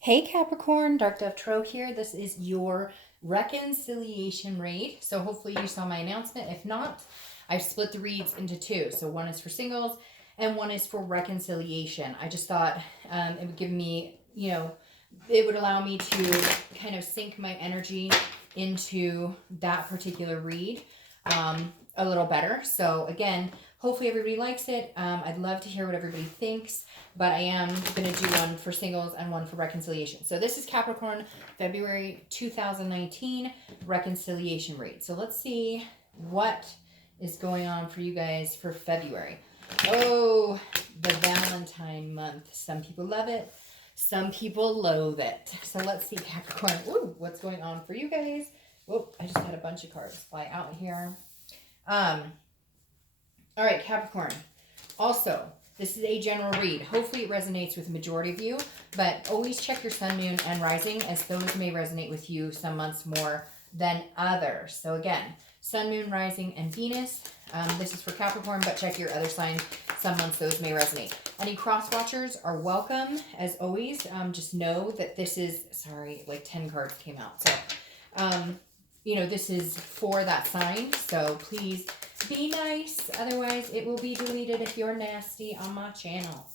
Hey Capricorn, Dark Dove Tarot here. This is your reconciliation read. So hopefully you saw my announcement. If not, I've split the reads into two. So one is for singles and one is for reconciliation. I just thought it would give me, it would allow me to kind of sync my energy into that particular read a little better. So again, hopefully everybody likes it. I'd love to hear what everybody thinks, but I am going to do one for singles and one for reconciliation. So this is Capricorn, February 2019 reconciliation read. So let's see what is going on for you guys for February. Oh, the Valentine month. Some people love it. Some people loathe it. So let's see, Capricorn. Ooh, what's going on for you guys? Whoop, I just had a bunch of cards fly out here. All right, Capricorn. Also, this is a general read. Hopefully it resonates with the majority of you, but always check your sun, moon, and rising, as those may resonate with you some months more than others. So again, sun, moon, rising, and Venus. This is for Capricorn, but check your other signs. Some months those may resonate. Any cross watchers are welcome, as always. Just know that this is, sorry, like 10 cards came out. So, this is for that sign. So please be nice. Otherwise, it will be deleted if you're nasty on my channel.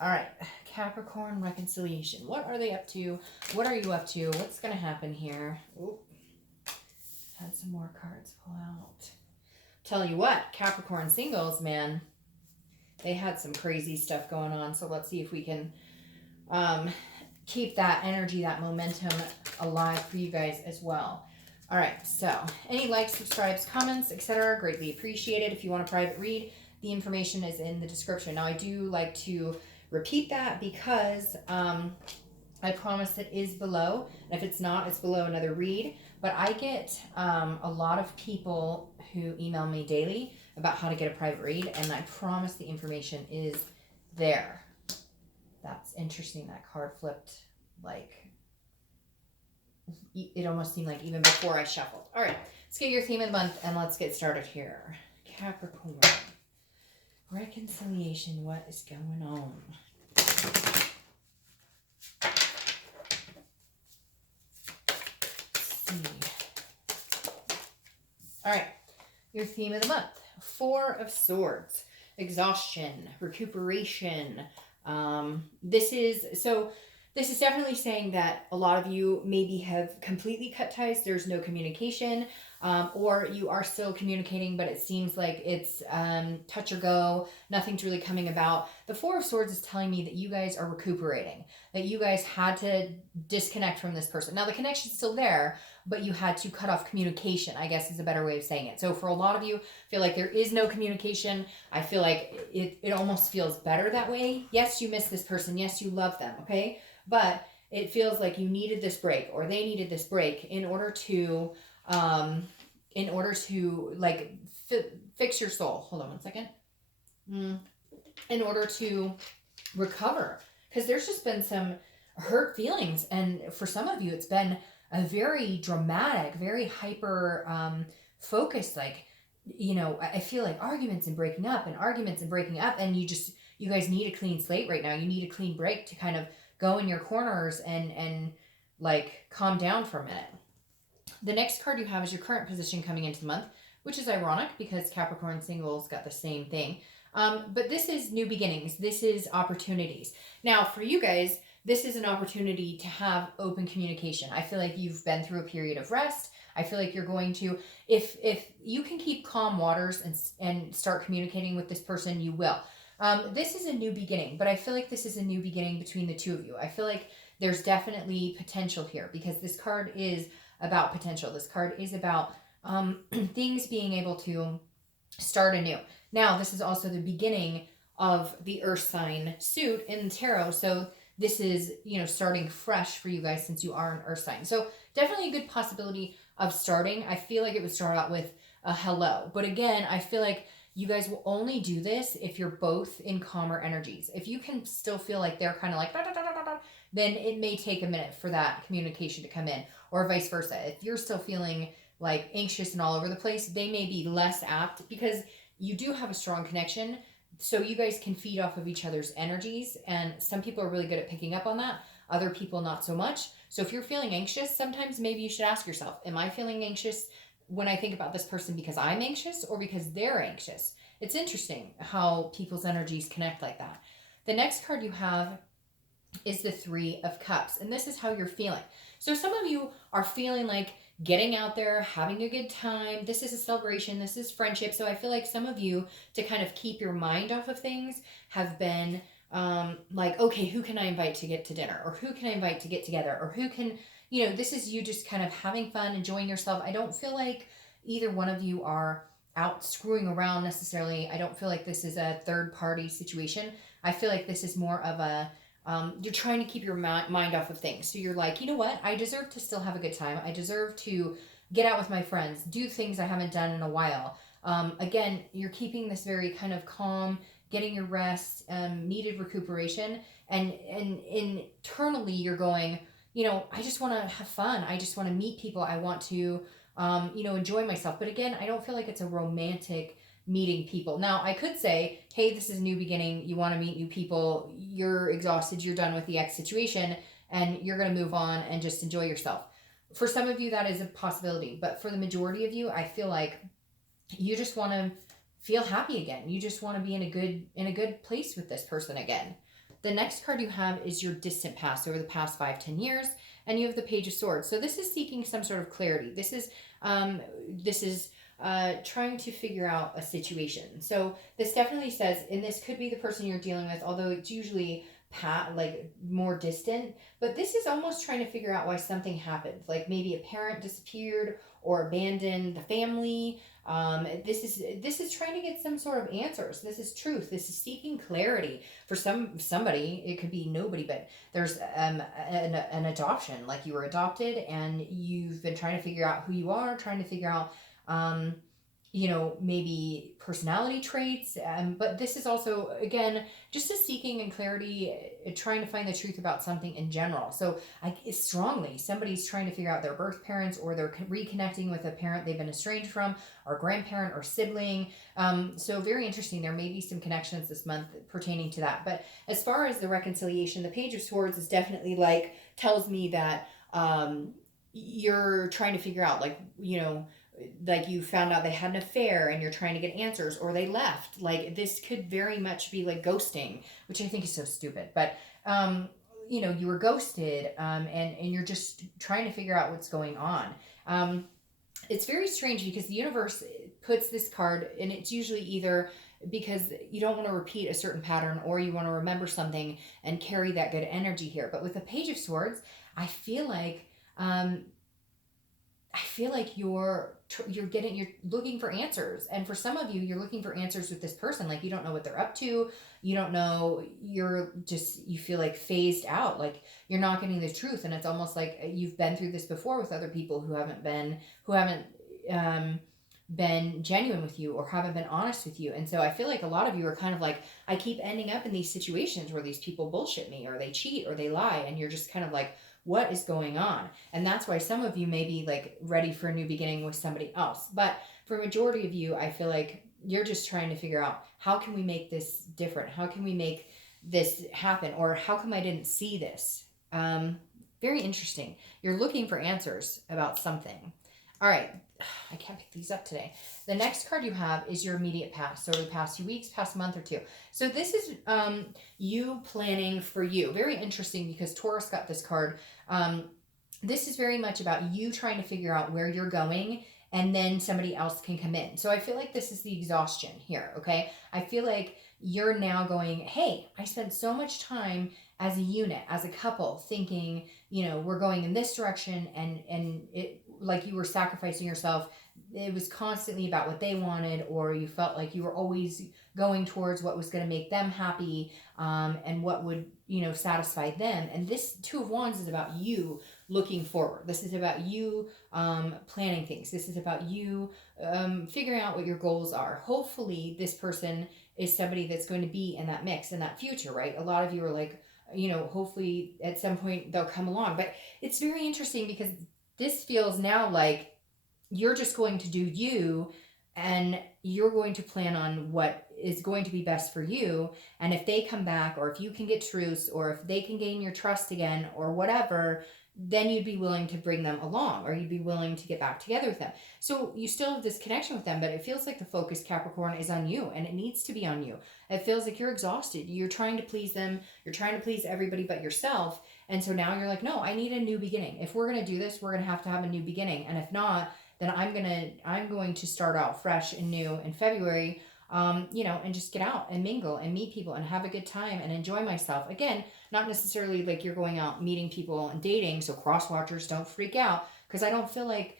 All right, Capricorn reconciliation. What are they up to? What are you up to? What's going to happen here? Ooh, had some more cards pull out. Tell you what, Capricorn singles, man, they had some crazy stuff going on. So let's see if we can keep that energy, that momentum alive for you guys as well. All right, so any likes, subscribes, comments, etc. greatly appreciated. If you want a private read, the information is in the description. Now, I do like to repeat that because I promise it is below. And if it's not, it's below another read. But I get a lot of people who email me daily about how to get a private read, and I promise the information is there. That's interesting. That card flipped like... It almost seemed like even before I shuffled. All right, let's get your theme of the month and let's get started here. Capricorn. Reconciliation. What is going on? Let's see. All right, your theme of the month. Four of Swords. Exhaustion. Recuperation. This is definitely saying that a lot of you maybe have completely cut ties. There's no communication, or you are still communicating, but it seems like it's touch or go. Nothing's really coming about. The Four of Swords is telling me that you guys are recuperating, that you guys had to disconnect from this person. Now, the connection's still there, but you had to cut off communication, I guess is a better way of saying it. So for a lot of you, I feel like there is no communication. I feel like it almost feels better that way. Yes, you miss this person. Yes, you love them, okay? But it feels like you needed this break, or they needed this break in order to like fix your soul. Hold on one second. In order to recover, because there's just been some hurt feelings, and for some of you, it's been a very dramatic, very hyper focused. Like, I feel like arguments and breaking up, and you guys need a clean slate right now. You need a clean break to kind of go in your corners and like calm down for a minute. The next card you have is your current position coming into the month, which is ironic because Capricorn singles got the same thing. But this is new beginnings. This is opportunities. Now, for you guys, this is an opportunity to have open communication. I feel like you've been through a period of rest. I feel like you're going to, if you can keep calm waters and start communicating with this person, you will. This is a new beginning, but I feel like this is a new beginning between the two of you. I feel like there's definitely potential here because this card is about potential. This card is about things being able to start anew. Now, this is also the beginning of the Earth sign suit in the tarot. So this is, starting fresh for you guys since you are an Earth sign. So definitely a good possibility of starting. I feel like it would start out with a hello. But again, I feel like you guys will only do this if you're both in calmer energies. If you can still feel like they're kind of like, da, da, da, da, da, then it may take a minute for that communication to come in, or vice versa. If you're still feeling like anxious and all over the place, they may be less apt because you do have a strong connection. So you guys can feed off of each other's energies. And some people are really good at picking up on that. other people not so much. So if you're feeling anxious, sometimes maybe you should ask yourself, am I feeling anxious when I think about this person because I'm anxious or because they're anxious? It's interesting how people's energies connect like that. The next card you have is the Three of Cups, and this is how you're feeling. So some of you are feeling like getting out there, having a good time. This is a celebration, this is friendship. So I feel like some of you, to kind of keep your mind off of things, have been like, okay, who can I invite to get to dinner, or who can I invite to get together, or who can, this is you just kind of having fun, enjoying yourself. I don't feel like either one of you are out screwing around necessarily. I don't feel like this is a third party situation. I feel like this is more of a you're trying to keep your mind off of things. So you're like, you know what? I deserve to still have a good time. I deserve to get out with my friends, do things I haven't done in a while. Again, you're keeping this very kind of calm, getting your rest, needed recuperation. And internally you're going, I just want to have fun. I just want to meet people. I want to, enjoy myself. But again, I don't feel like it's a romantic meeting people. Now, I could say, hey, this is a new beginning. You want to meet new people. You're exhausted. You're done with the X situation and you're going to move on and just enjoy yourself. For some of you, that is a possibility. But for the majority of you, I feel like you just want to feel happy again. You just want to be in a good place with this person again. The next card you have is your distant past, over the past 5-10 years, and you have the Page of Swords. So this is seeking some sort of clarity. This is trying to figure out a situation. So this definitely says, and this could be the person you're dealing with, although it's usually like more distant, but this is almost trying to figure out why something happened. Like maybe a parent disappeared or abandoned the family. This is trying to get some sort of answers. This is truth. This is seeking clarity. For somebody, it could be nobody, but there's an adoption. Like you were adopted and you've been trying to figure out who you are, trying to figure out maybe personality traits. But this is also, again, just a seeking and clarity, trying to find the truth about something in general. So strongly, somebody's trying to figure out their birth parents, or they're reconnecting with a parent they've been estranged from, or grandparent or sibling. So very interesting. There may be some connections this month pertaining to that. But as far as the reconciliation, the Page of Swords is definitely tells me that you're trying to figure out, like you found out they had an affair and you're trying to get answers, or they left. Like this could very much be like ghosting, which I think is so stupid. But you were ghosted, and you're just trying to figure out what's going on. It's very strange because the universe puts this card, and it's usually either because you don't want to repeat a certain pattern, or you want to remember something and carry that good energy here. But with the Page of Swords, I feel like you're looking for answers. And for some of you, you're looking for answers with this person. Like you don't know what they're up to. You don't know, you feel like phased out, like you're not getting the truth. And it's almost like you've been through this before with other people who haven't been genuine with you or haven't been honest with you. And so I feel like a lot of you are kind of like, I keep ending up in these situations where these people bullshit me, or they cheat, or they lie. And you're just kind of like, what is going on? And that's why some of you may be like ready for a new beginning with somebody else. But for a majority of you, I feel like you're just trying to figure out, how can we make this different? How can we make this happen? Or how come I didn't see this? Very interesting. You're looking for answers about something. All right. I can't pick these up today. The next card you have is your immediate past. So the past 2 weeks, past month or two. So this is you planning for you. Very interesting because Taurus got this card. This is very much about you trying to figure out where you're going, and then somebody else can come in. So I feel like this is the exhaustion here, okay? I feel like you're now going, hey, I spent so much time as a unit, as a couple, thinking, we're going in this direction, and it, like you were sacrificing yourself. It was constantly about what they wanted, or you felt like you were always going towards what was going to make them happy, and what would, satisfy them. And this Two of Wands is about you looking forward. This is about you planning things. This is about you figuring out what your goals are. Hopefully this person is somebody that's going to be in that mix, in that future, right? A lot of you are like, hopefully at some point they'll come along. But it's very interesting because this feels now like you're just going to do you, and you're going to plan on what is going to be best for you. And if they come back, or if you can get truce, or if they can gain your trust again, or whatever, then you'd be willing to bring them along, or you'd be willing to get back together with them. So you still have this connection with them, but it feels like the focus, Capricorn, is on you, and it needs to be on you. It feels like you're exhausted. You're trying to please them. You're trying to please everybody but yourself. And so now you're like, no, I need a new beginning. If we're going to do this, we're going to have a new beginning. And if not, then I'm going to start out fresh and new in February, and just get out and mingle and meet people and have a good time and enjoy myself. Again, not necessarily like you're going out meeting people and dating, so cross watchers, don't freak out, because I don't feel like,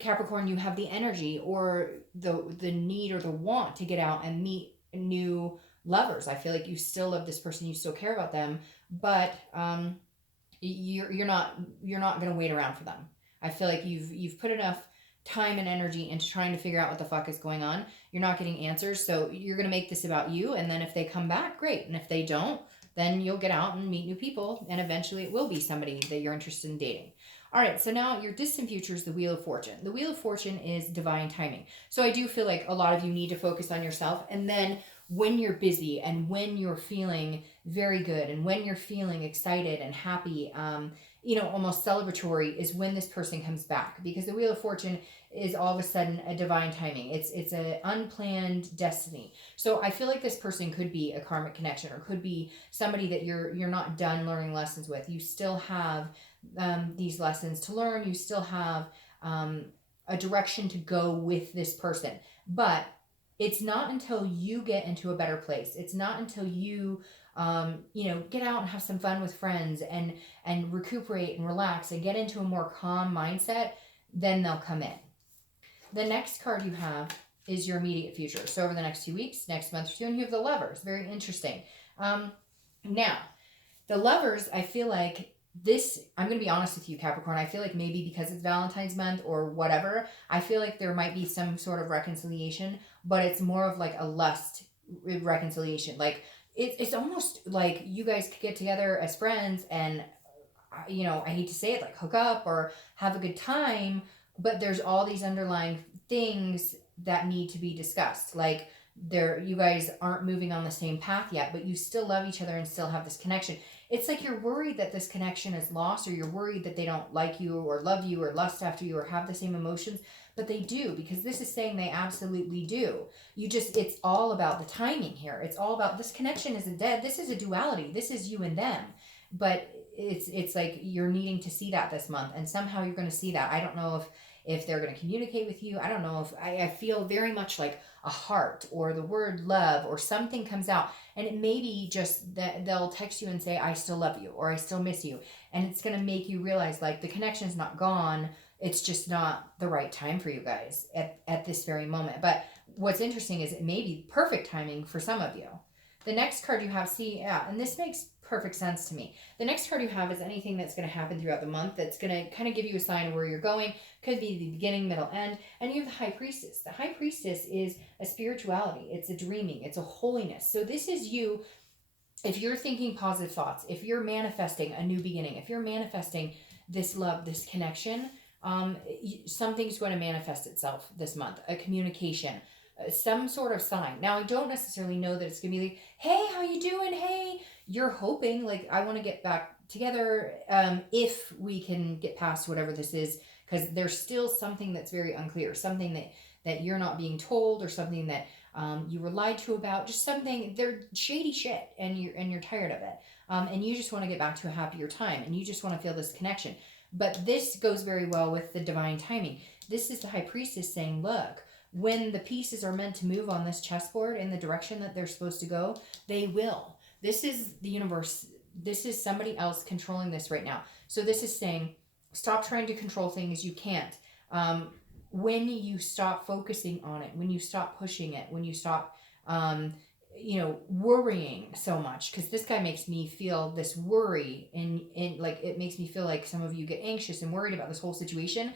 Capricorn, you have the energy or the need or the want to get out and meet new lovers. I feel like you still love this person, you still care about them, but you're not going to wait around for them. I feel like you've put enough time and energy into trying to figure out what the fuck is going on. You're not getting answers, so you're going to make this about you, and then if they come back, great. And if they don't, then you'll get out and meet new people, and eventually it will be somebody that you're interested in dating. All right, so now your distant future is the Wheel of Fortune. The Wheel of Fortune is divine timing. So I do feel like a lot of you need to focus on yourself, and then when you're busy and when you're feeling very good and when you're feeling excited and happy, almost celebratory, is when this person comes back, because the Wheel of Fortune is all of a sudden a divine timing. It's an unplanned destiny. So I feel like this person could be a karmic connection, or could be somebody that you're not done learning lessons with. You still have these lessons to learn. You still have a direction to go with this person, but it's not until you get into a better place. It's not until you get out and have some fun with friends and recuperate and relax and get into a more calm mindset, then they'll come in. The next card you have is your immediate future. So over the next 2 weeks, next month or two, and you have the Lovers. Very interesting. Now, the Lovers, I feel like this, I'm going to be honest with you, Capricorn, I feel like maybe because it's Valentine's month or whatever, I feel like there might be some sort of reconciliation, but it's more of like a lust reconciliation. Like, it's almost like you guys could get together as friends and, I hate to say it, like hook up or have a good time, but there's all these underlying things that need to be discussed. Like, you guys aren't moving on the same path yet, but you still love each other and still have this connection. It's like you're worried that this connection is lost, or you're worried that they don't like you or love you or lust after you or have the same emotions, but they do, because this is saying they absolutely do. It's all about the timing here. It's all about, this connection isn't dead. This is a duality. This is you and them. But it's like you're needing to see that this month, and somehow you're going to see that. I don't know if they're going to communicate with you. I don't know if I feel very much like a heart or the word love or something comes out, and it may be just that they'll text you and say, I still love you, or I still miss you. And it's going to make you realize, like, the connection's not gone. It's just not the right time for you guys at this very moment. But what's interesting is it may be perfect timing for some of you. The next card you have, and this makes perfect sense to me. The next card you have is anything that's going to happen throughout the month that's going to kind of give you a sign of where you're going. Could be the beginning, middle, end. And you have the High Priestess. The High Priestess is a spirituality. It's a dreaming. It's a holiness. So this is you, if you're thinking positive thoughts, if you're manifesting a new beginning, if you're manifesting this love, this connection, something's going to manifest itself this month. A communication, some sort of sign. Now, I don't necessarily know that it's going to be like, hey, how you doing? Hey, you're hoping, like, I want to get back together if we can get past whatever this is, because there's still something that's very unclear, something that you're not being told, or something that you were lied to about, just something, they're shady shit, and you're tired of it, and you just want to get back to a happier time, and you just want to feel this connection. But this goes very well with the divine timing. This is the High Priestess saying, look, when the pieces are meant to move on this chessboard in the direction that they're supposed to go, they will. This is the universe. This is somebody else controlling this right now. So this is saying, stop trying to control things you can't. When you stop focusing on it, when you stop pushing it, when you stop, worrying so much, because this guy makes me feel this worry, and like, it makes me feel like some of you get anxious and worried about this whole situation.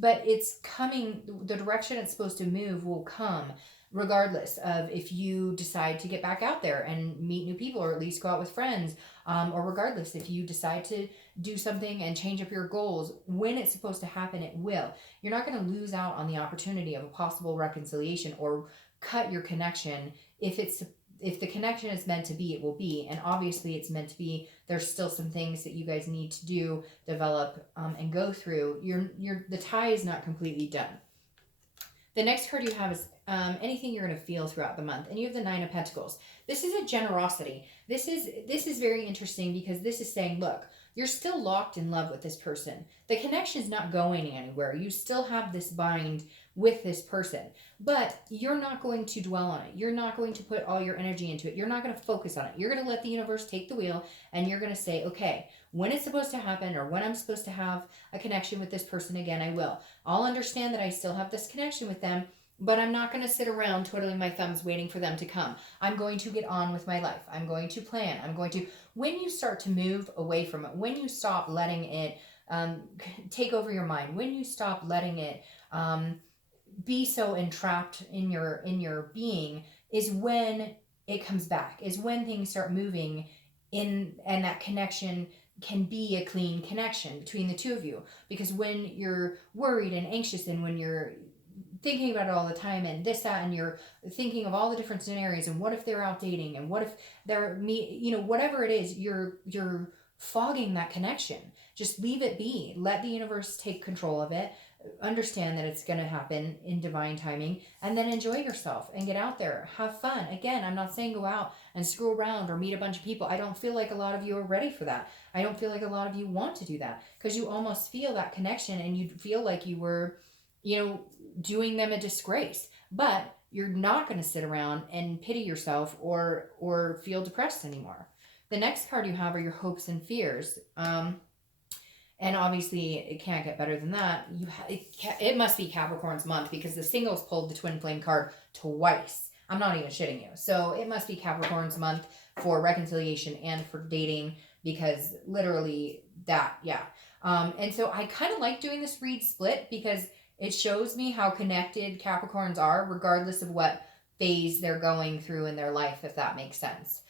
but it's coming, the direction it's supposed to move will come regardless of if you decide to get back out there and meet new people, or at least go out with friends, or regardless if you decide to do something and change up your goals. When it's supposed to happen, it will. You're not going to lose out on the opportunity of a possible reconciliation or cut your connection. If the connection is meant to be, it will be. And obviously it's meant to be. There's still some things that you guys need to do, develop, and go through. The tie is not completely done. The next card you have is anything you're going to feel throughout the month. And you have the Nine of Pentacles. This is a generosity. This is very interesting, because this is saying, look, you're still locked in love with this person. The connection is not going anywhere. You still have this bind with this person, but you're not going to dwell on it. You're not going to put all your energy into it. You're not going to focus on it. You're going to let the universe take the wheel, and you're going to say, okay, when it's supposed to happen, or when I'm supposed to have a connection with this person again, I will. I'll understand that I still have this connection with them, but I'm not going to sit around twiddling my thumbs waiting for them to come. I'm going to get on with my life. I'm going to plan. When you start to move away from it, when you stop letting it take over your mind, when you stop letting it be so entrapped in your being, is when it comes back, is when things start moving in, and that connection can be a clean connection between the two of you. Because when you're worried and anxious, and when you're thinking about it all the time, and this, that, and you're thinking of all the different scenarios, and what if they're out dating, and what if they're whatever it is, you're fogging that connection. Just leave it be. Let the universe take control of it. Understand that it's going to happen in divine timing, and then enjoy yourself and get out there, have fun. Again, I'm not saying go out and screw around or meet a bunch of people. I don't feel like a lot of you are ready for that. I don't feel like a lot of you want to do that, because you almost feel that connection, and you feel like you were, doing them a disgrace. But you're not going to sit around and pity yourself or feel depressed anymore. The next card you have are your hopes and fears. And obviously it can't get better than that. It must be Capricorn's month, because the singles pulled the twin flame card twice. I'm not even shitting you. So it must be Capricorn's month for reconciliation and for dating, because literally that, yeah. And so I kind of like doing this read split, because it shows me how connected Capricorns are, regardless of what phase they're going through in their life, if that makes sense.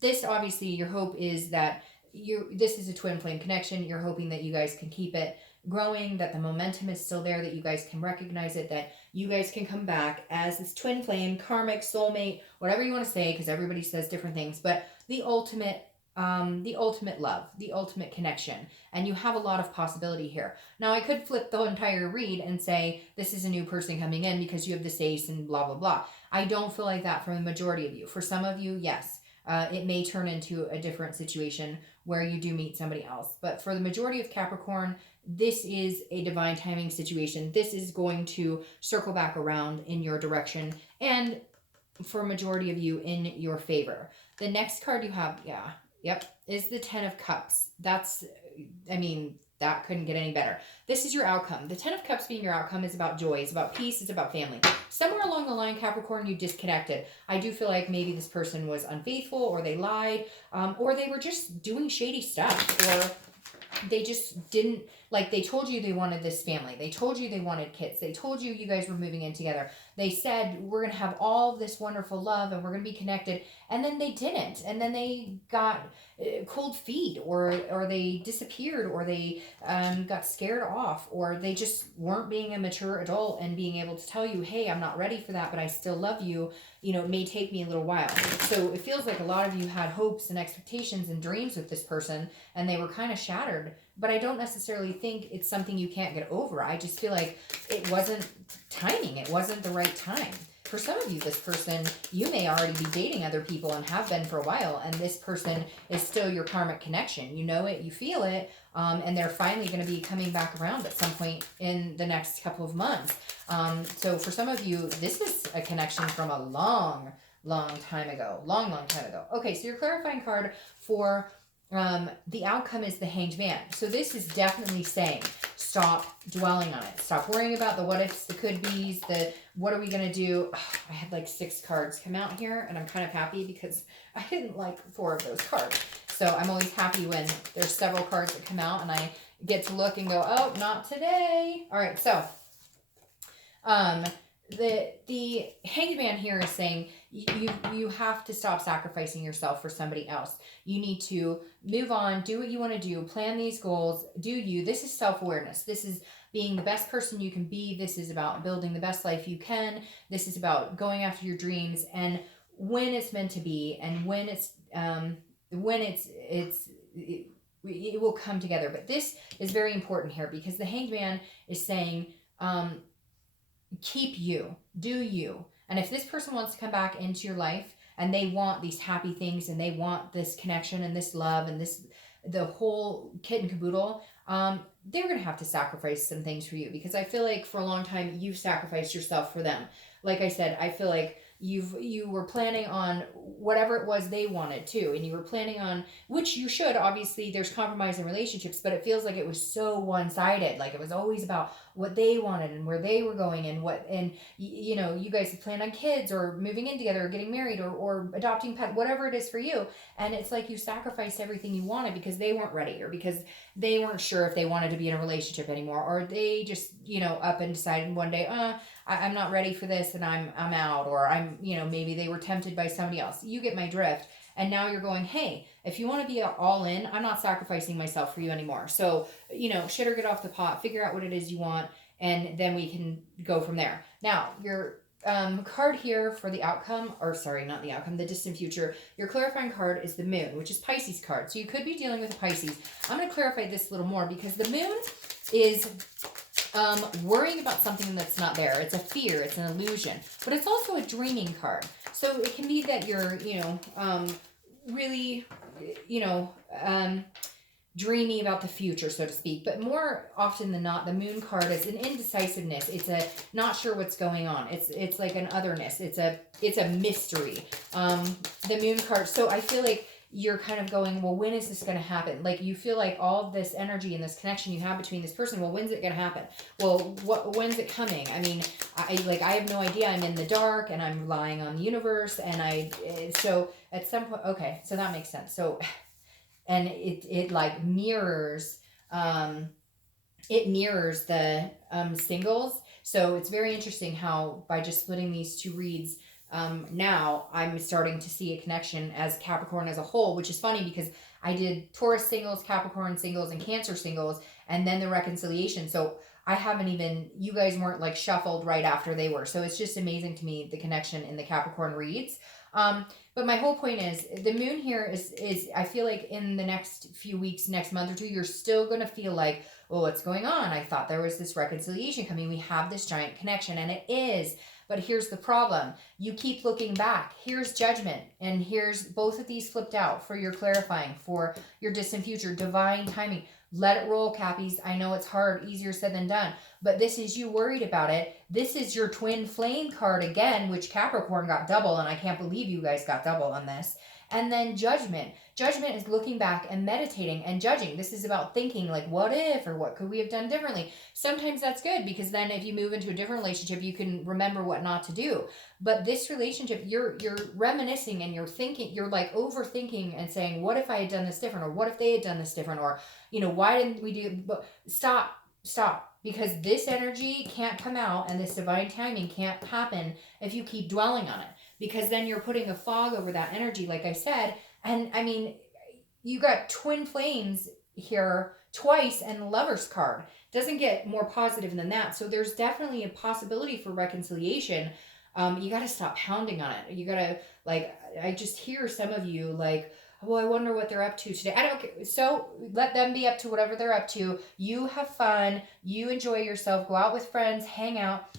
This, obviously, your hope is that this is a twin flame connection. You're hoping that you guys can keep it growing, that the momentum is still there, that you guys can recognize it, that you guys can come back as this twin flame, karmic, soulmate, whatever you want to say, because everybody says different things, but the ultimate love, the ultimate connection. And you have a lot of possibility here. Now, I could flip the entire read and say, this is a new person coming in because you have this ace and blah, blah, blah. I don't feel like that for the majority of you. For some of you, yes. It may turn into a different situation where you do meet somebody else. But for the majority of Capricorn, this is a divine timing situation. This is going to circle back around in your direction, and for a majority of you, in your favor. The next card you have, is the Ten of Cups. That couldn't get any better. This is your outcome. The Ten of Cups being your outcome is about joy, it's about peace, it's about family. Somewhere along the line, Capricorn, you disconnected. I do feel like maybe this person was unfaithful, or they lied, or they were just doing shady stuff, or they just didn't, like, they told you they wanted this family. They told you they wanted kids. They told you guys were moving in together. They said, we're going to have all this wonderful love and we're going to be connected. And then they didn't. And then they got cold feet, or they disappeared, or they got scared off, or they just weren't being a mature adult and being able to tell you, hey, I'm not ready for that, but I still love you. It may take me a little while. So it feels like a lot of you had hopes and expectations and dreams with this person, and they were kind of shattered. But I don't necessarily think it's something you can't get over. I just feel like it wasn't timing. It wasn't the right time. For some of you, this person, you may already be dating other people and have been for a while, and this person is still your karmic connection. You know it, you feel it, and they're finally going to be coming back around at some point in the next couple of months. So for some of you, this is a connection from a long time ago. Long time ago. Okay, so your clarifying card for the outcome is the Hanged Man. So this is definitely saying, stop dwelling on it. Stop worrying about the what ifs, the could be's, the what are we going to do. I had like 6 cards come out here, and I'm kind of happy because I didn't like 4 of those cards. So I'm always happy when there's several cards that come out and I get to look and go, oh, not today. All right, so the Hanged Man here is saying you have to stop sacrificing yourself for somebody else. You need to move on, do what you want to do, plan these goals, do you. This is self-awareness. This is being the best person you can be. This is about building the best life you can. This is about going after your dreams, and when it's meant to be, and when it will come together. But this is very important here because the Hanged Man is saying, keep you, do you. And if this person wants to come back into your life and they want these happy things and they want this connection and this love and the whole kit and caboodle, they're going to have to sacrifice some things for you, because I feel like for a long time you've sacrificed yourself for them. Like I said, I feel like you were planning on whatever it was they wanted too, and you were planning on, which you should, obviously there's compromise in relationships, but it feels like it was so one-sided. Like it was always about what they wanted and where they were going and you guys had planned on kids or moving in together or getting married or adopting pet, whatever it is for you, and it's like you sacrificed everything you wanted because they weren't ready, or because they weren't sure if they wanted to be in a relationship anymore, or they just up and decided one day, I'm not ready for this and I'm out, or I'm maybe they were tempted by somebody else. You get my drift. And now you're going, hey, if you want to be all in, I'm not sacrificing myself for you anymore. So, shit or get off the pot, figure out what it is you want, and then we can go from there. Now, your card here for the outcome, or sorry, not the outcome, the distant future, your clarifying card is the Moon, which is Pisces card. So you could be dealing with a Pisces. I'm going to clarify this a little more because the Moon is worrying about something that's not there. It's a fear, it's an illusion, but it's also a dreaming card. So it can be that you're, really, dreamy about the future, so to speak. But more often than not, the Moon card is an indecisiveness. It's a not sure what's going on. It's like an otherness. It's a mystery. The Moon card. So I feel like you're kind of going, well, when is this going to happen? Like you feel like all of this energy and this connection you have between this person. Well, when's it going to happen? Well, when's it coming? I mean, I have no idea. I'm in the dark and I'm relying on the universe. And so at some point, okay, so that makes sense. So, and it like mirrors, it mirrors the singles. So it's very interesting how by just splitting these two reads, now I'm starting to see a connection as Capricorn as a whole, which is funny because I did Taurus singles, Capricorn singles, and Cancer singles, and then the reconciliation. So I haven't even, you guys weren't like shuffled right after they were. So it's just amazing to me, the connection in the Capricorn reads. But my whole point is the Moon here is I feel like in the next few weeks, next month or two, you're still going to feel like, oh, what's going on? I thought there was this reconciliation coming. We have this giant connection, and it is. But here's the problem. You keep looking back. Here's Judgment, and here's both of these flipped out for your clarifying, for your distant future, divine timing. Let it roll, Cappies. I know it's hard, easier said than done, but this is you worried about it. This is your twin flame card again, which Capricorn got double, and I can't believe you guys got double on this. And then Judgment. Judgment is looking back and meditating and judging. This is about thinking like, what if, or what could we have done differently? Sometimes that's good because then if you move into a different relationship, you can remember what not to do. But this relationship, you're reminiscing and you're thinking, you're like overthinking and saying, what if I had done this different? Or what if they had done this different? Or, why didn't we do, but stop. Because this energy can't come out and this divine timing can't happen if you keep dwelling on it. Because then you're putting a fog over that energy, like I said. And I mean, you got twin flames here twice and the Lover's card. Doesn't get more positive than that. So there's definitely a possibility for reconciliation. You got to stop pounding on it. You got to, I just hear some of you like, well, I wonder what they're up to today. I don't care. So let them be up to whatever they're up to. You have fun. You enjoy yourself. Go out with friends. Hang out.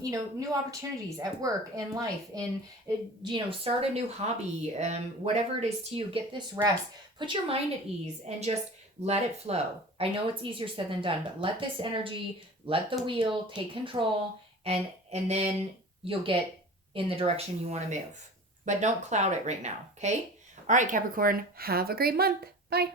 New opportunities at work, in life, start a new hobby, whatever it is to you. Get this rest. Put your mind at ease and just let it flow. I know it's easier said than done, but let this energy, let the wheel take control, and then you'll get in the direction you want to move. But don't cloud it right now, okay? All right, Capricorn, have a great month. Bye.